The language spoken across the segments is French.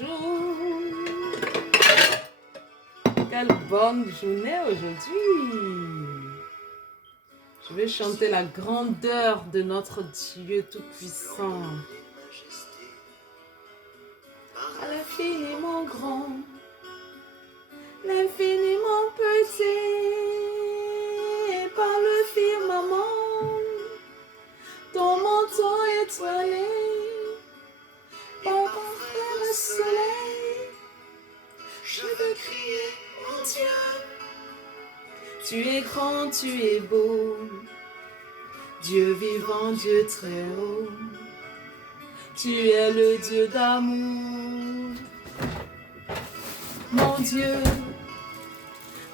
bonjour. Quelle bonne journée aujourd'hui. Je vais chanter la grandeur de notre Dieu Tout-Puissant. À l'infiniment grand, l'infiniment petit, par le firmament, ton manteau étoilé, par ton frère soleil, je veux crier, mon Dieu. Tu es grand, tu es beau, Dieu vivant, Dieu très haut. Tu es le Dieu d'amour, mon Dieu.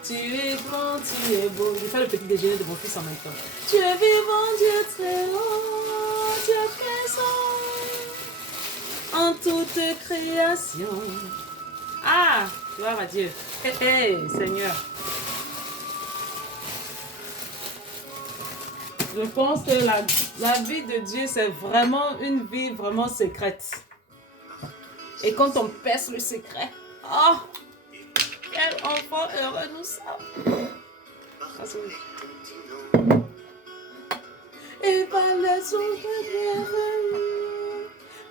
Tu es grand, tu es beau. Je vais faire le petit déjeuner de mon fils en même temps. Tu es vivant, Dieu très haut, Dieu présent en toute création. Ah, gloire à Dieu. Hey, Seigneur. Je pense que la vie de Dieu, c'est vraiment une vie vraiment secrète. Et quand on perce le secret, oh, quel enfant heureux nous sommes. Et par le son de Dieu,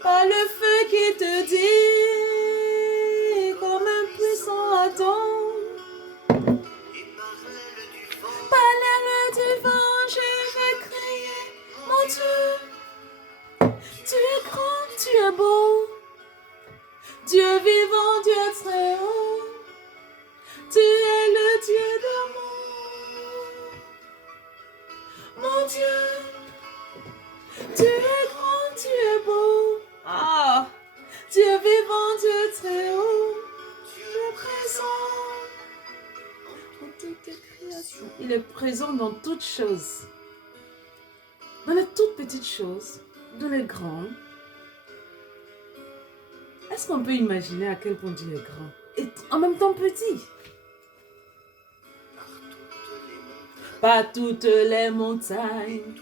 par le feu qui te dit, comme un puissant attend. Par l'aile du vent, je vais crier, mon Dieu, tu es grand, tu es beau, Dieu vivant, Dieu très haut, tu es le Dieu d'amour, mon Dieu, tu es grand, tu es beau, ah, Dieu vivant, Dieu très haut, Dieu présent. Il est présent dans toutes choses. Dans les toutes petites choses, dans les grandes. Est-ce qu'on peut imaginer à quel point Dieu est grand et en même temps petit? Par toutes les montagnes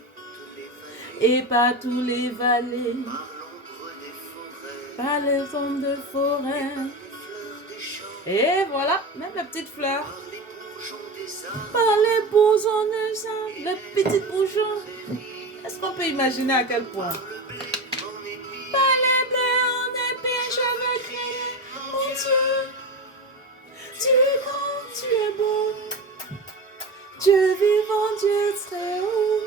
et par tous les vallées, par les ondes de forêt. Et voilà, même les petites fleurs. Par les bourgeons de sang, les petits bourgeons. Est-ce qu'on peut imaginer à quel point? Par les blés en épée, je veux crier, mon Dieu. Tu es grand, tu es beau. Dieu vivant, Dieu très haut.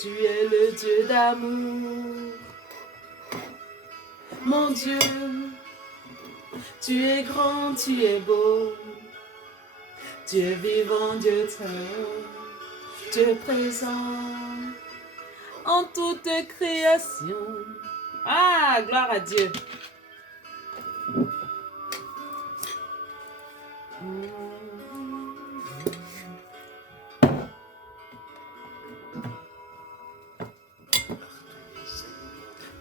Tu es le Dieu d'amour. Mon Dieu, tu es grand, tu es beau. Dieu vivant, Dieu très haut, Dieu présent en toute création. Ah, gloire à Dieu.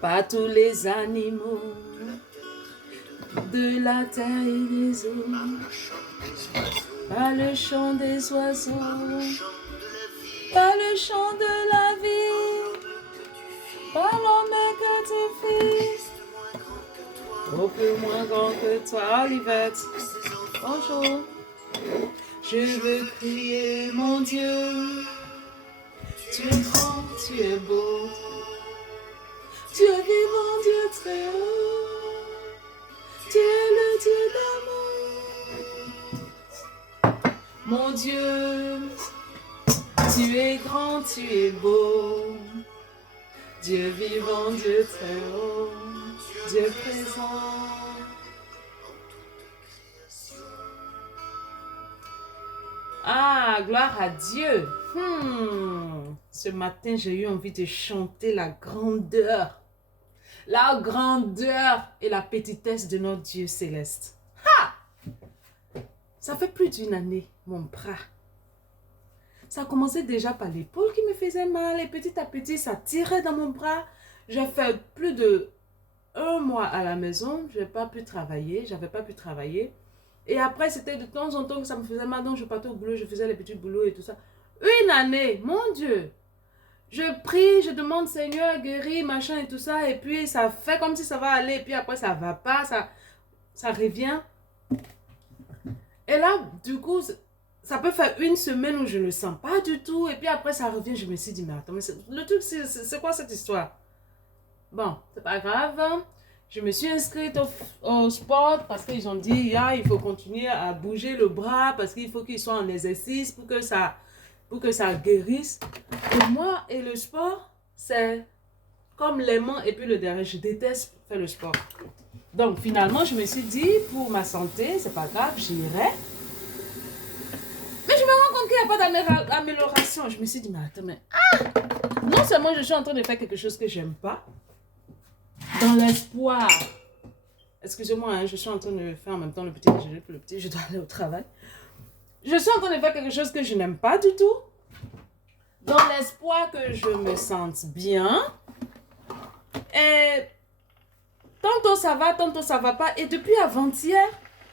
Par tous les animaux de la terre et des eaux, par le chant des oiseaux, par le chant de la vie, par l'homme que tu fais, au plus moins grand que toi, Olivette. Bonjour. Je veux crier, mon Dieu, tu es grand, tu es beau, tu es vivant, Dieu très haut, tu es le Dieu d'amour. Mon Dieu, tu es grand, tu es beau, Dieu vivant, Dieu très haut, Dieu présent. Ah, gloire à Dieu. Ce matin, j'ai eu envie de chanter la grandeur et la petitesse de notre Dieu céleste. Ha! Ça fait plus d'une année, mon bras. Ça a commencé déjà par l'épaule qui me faisait mal et petit à petit, ça tirait dans mon bras. J'ai fait plus de 1 mois à la maison. Je n'avais pas pu travailler. Et après, c'était de temps en temps que ça me faisait mal. Donc, je partais au boulot, je faisais les petits boulots et tout ça. 1 année, mon Dieu! Je prie, je demande Seigneur, guéris, machin et tout ça. Et puis ça fait comme si ça va aller. Et puis après ça va pas, ça revient. Et là, du coup, ça peut faire une semaine où je le sens pas du tout. Et puis après ça revient. Je me suis dit, mais attends, mais le truc c'est quoi cette histoire? Bon, c'est pas grave. Je me suis inscrite au sport parce qu'ils ont dit, ah, il faut continuer à bouger le bras parce qu'il faut qu'il soit en exercice pour que ça guérisse. Et moi et le sport, c'est comme l'aimant et puis le derrière. Je déteste faire le sport. Donc finalement, je me suis dit, pour ma santé, c'est pas grave, j'irai. Mais je me rends compte qu'il n'y a pas d'amélioration. Je me suis dit, mais attends, mais non seulement je suis en train de faire quelque chose que j'aime pas, dans l'espoir. Excusez-moi, hein, je suis en train de faire en même temps le petit déjeuner pour le petit, je dois aller au travail. Je suis en train de faire quelque chose que je n'aime pas du tout, dans l'espoir que je me sente bien. Et tantôt ça va pas. Et depuis avant-hier,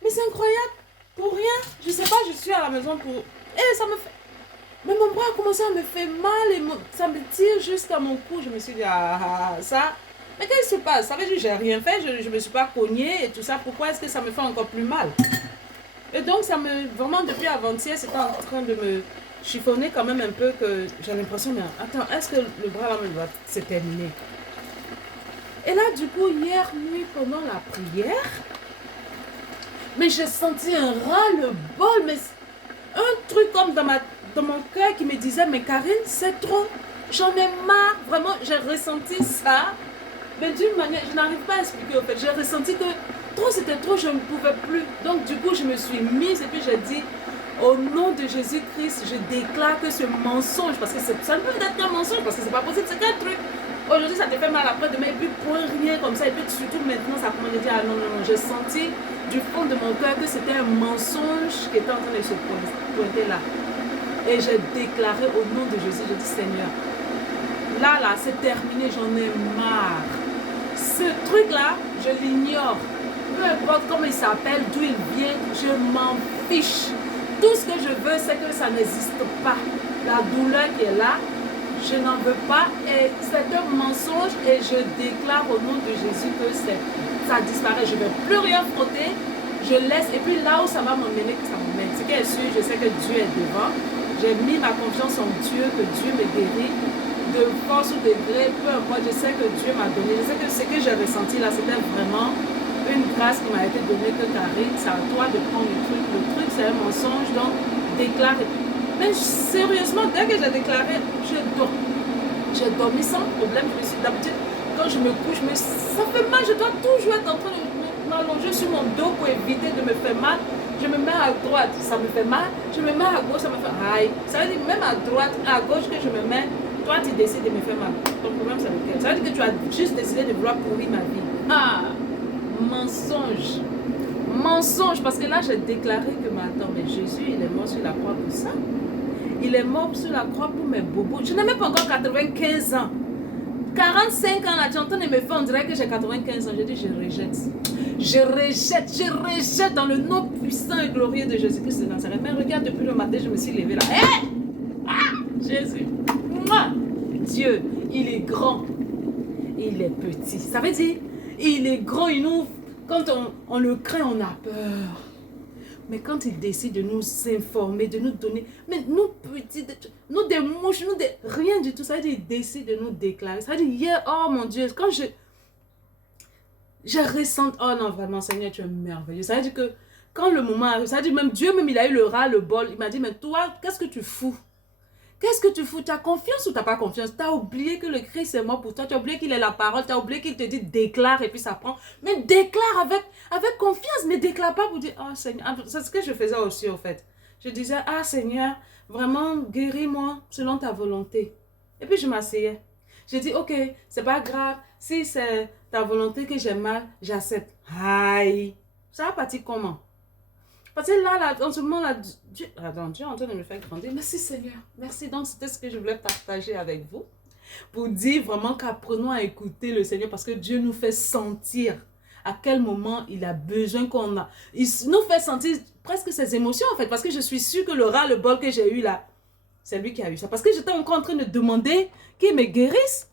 mais c'est incroyable, pour rien. Je sais pas, je suis à la maison pour... Et ça me fait... Mais mon bras a commencé à me faire mal et ça me tire jusqu'à mon cou. Je me suis dit, ça... Mais qu'est-ce qui se passe? Ça veut dire que j'ai rien fait, je me suis pas cognée et tout ça. Pourquoi est-ce que ça me fait encore plus mal? Et donc, ça me... Vraiment, depuis avant-hier, c'était en train de me chiffonner quand même un peu que j'ai l'impression, mais attends, est-ce que le bras là va se terminer? Et là, du coup, hier nuit, pendant la prière, mais j'ai senti un ras-le-bol, mais un truc comme dans mon cœur qui me disait, mais Karine, c'est trop. J'en ai marre. Vraiment, j'ai ressenti ça. Mais d'une manière, je n'arrive pas à expliquer. En fait, j'ai ressenti que trop, c'était trop, je ne pouvais plus. Donc, du coup, je me suis mise et puis j'ai dit, au nom de Jésus-Christ, je déclare que ce mensonge, parce que ça ne peut être qu'un mensonge, parce que c'est pas possible, c'est qu'un truc. Aujourd'hui, ça te fait mal après demain, et puis point rien comme ça. Et puis surtout maintenant, ça commence à dire, ah non, non, non. J'ai senti du fond de mon cœur que c'était un mensonge qui était en train de se pointer là. Et j'ai déclaré au nom de Jésus, j'ai dit, Seigneur, là, c'est terminé, j'en ai marre. Ce truc-là, je l'ignore. Peu importe comment il s'appelle, d'où il vient, je m'en fiche. Tout ce que je veux, c'est que ça n'existe pas. La douleur qui est là, je n'en veux pas. Et c'est un mensonge et je déclare au nom de Jésus que ça disparaît. Je ne vais plus rien frotter. Je laisse. Et puis là où ça va m'emmener, ça m'emmène. Ce qui est sûr, je sais que Dieu est devant. J'ai mis ma confiance en Dieu, que Dieu me guérit. De force ou de gré, peu importe, je sais que Dieu m'a donné. Je sais que ce que j'ai ressenti là, c'était vraiment une grâce qui m'a été donnée, que Karine, c'est à toi de prendre le truc. Le truc, c'est un mensonge, donc déclare. Mais sérieusement, dès que j'ai déclaré, j'ai dormi sans problème. Je me suis d'habitude, quand je me couche, ça fait mal, je dois toujours être en train de m'allonger sur mon dos pour éviter de me faire mal. Je me mets à droite, ça me fait mal. Je me mets à gauche, ça me fait aïe. Ça veut dire même à droite, à gauche que je me mets, toi tu décides de me faire mal. Ton problème c'est lequel? Ça veut dire que tu as juste décidé de vouloir pourrir ma vie. Ah, mensonge. Mensonge, parce que là j'ai déclaré que, mais attends, mais Jésus il est mort sur la croix pour ça. Il est mort sur la croix pour mes bobos. Je n'ai même pas encore 95 ans. 45 ans là, tu es en train de me faire, on dirait que j'ai 95 ans. Je dis, je rejette. Je rejette dans le nom puissant et glorieux de Jésus-Christ de Nazareth. Mais regarde, depuis le matin, je me suis levée là. Hé! Ah! Jésus! Moi! Dieu, il est grand. Il est petit. Ça veut dire, il est grand, il nous... Quand on le craint, on a peur. Mais quand il décide de nous informer, de nous donner, mais nous petits, nous des mouches, nous des rien du tout, ça veut dire il décide de nous déclarer. Ça veut dire hier, oh mon Dieu, quand j'ai ressenti, oh non vraiment Seigneur, tu es merveilleux. Ça veut dire que quand le moment arrive, ça veut dire même Dieu, même il a eu le ras, le bol, il m'a dit, mais toi, qu'est-ce que tu fous? Qu'est-ce que tu fous? Tu as confiance ou tu n'as pas confiance? Tu as oublié que le Christ est mort pour toi. Tu as oublié qu'il est la parole. Tu as oublié qu'il te dit déclare et puis ça prend. Mais déclare avec confiance. Ne déclare pas pour dire oh Seigneur. C'est ce que je faisais aussi en fait. Je disais ah Seigneur, vraiment guéris-moi selon ta volonté. Et puis je m'asseyais. Je dis ok, c'est pas grave. Si c'est ta volonté que j'ai mal, j'accepte. Aïe. Ça va partir comment? Parce que là, en ce moment-là, Dieu est en train de me faire grandir. Merci Seigneur. Merci. Donc, c'était ce que je voulais partager avec vous. Pour dire vraiment qu'apprenons à écouter le Seigneur. Parce que Dieu nous fait sentir à quel moment il a besoin qu'on a. Il nous fait sentir presque ses émotions en fait. Parce que je suis sûre que le ras, le bol que j'ai eu là, C'est lui qui a eu ça. Parce que j'étais encore en train de demander qu'il me guérisse.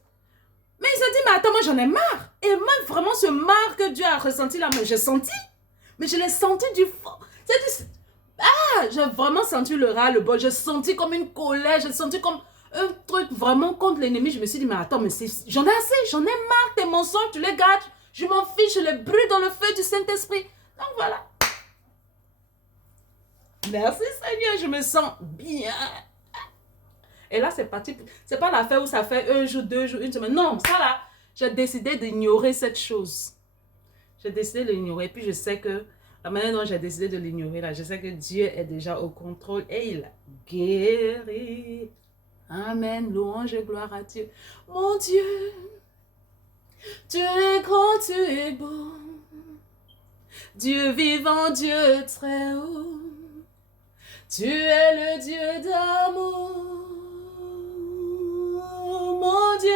Mais il s'est dit, mais attends, moi j'en ai marre. Et moi, vraiment, ce marre que Dieu a ressenti là, mais j'ai senti. Mais je l'ai senti du fond. J'ai vraiment senti le ras, le bol. J'ai senti comme une colère. J'ai senti comme un truc vraiment contre l'ennemi. Je me suis dit, mais attends, mais j'en ai assez. J'en ai marre. Tes mensonges, tu les gardes. Je m'en fiche. Je les brûle dans le feu du Saint-Esprit. Donc voilà. Merci Seigneur. Je me sens bien. Et là, c'est parti. C'est pas l'affaire où ça fait un jour, 2 jours, une semaine. Non, ça là, j'ai décidé d'ignorer cette chose. J'ai décidé de l'ignorer. Puis je sais que la manière dont j'ai décidé de l'ignorer, là, je sais que Dieu est déjà au contrôle et il a guéri. Amen. Louange et gloire à Dieu. Mon Dieu, tu es grand, tu es beau. Dieu vivant, Dieu très haut. Tu es le Dieu d'amour. Mon Dieu,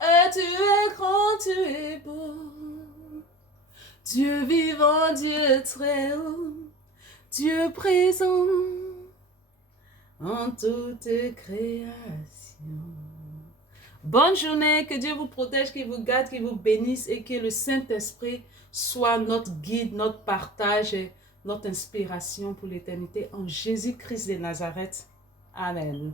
et tu es grand, tu es beau. Dieu vivant, Dieu très haut, Dieu présent en toute création. Bonne journée, que Dieu vous protège, qu'il vous garde, qu'il vous bénisse et que le Saint-Esprit soit notre guide, notre partage et notre inspiration pour l'éternité en Jésus-Christ de Nazareth. Amen.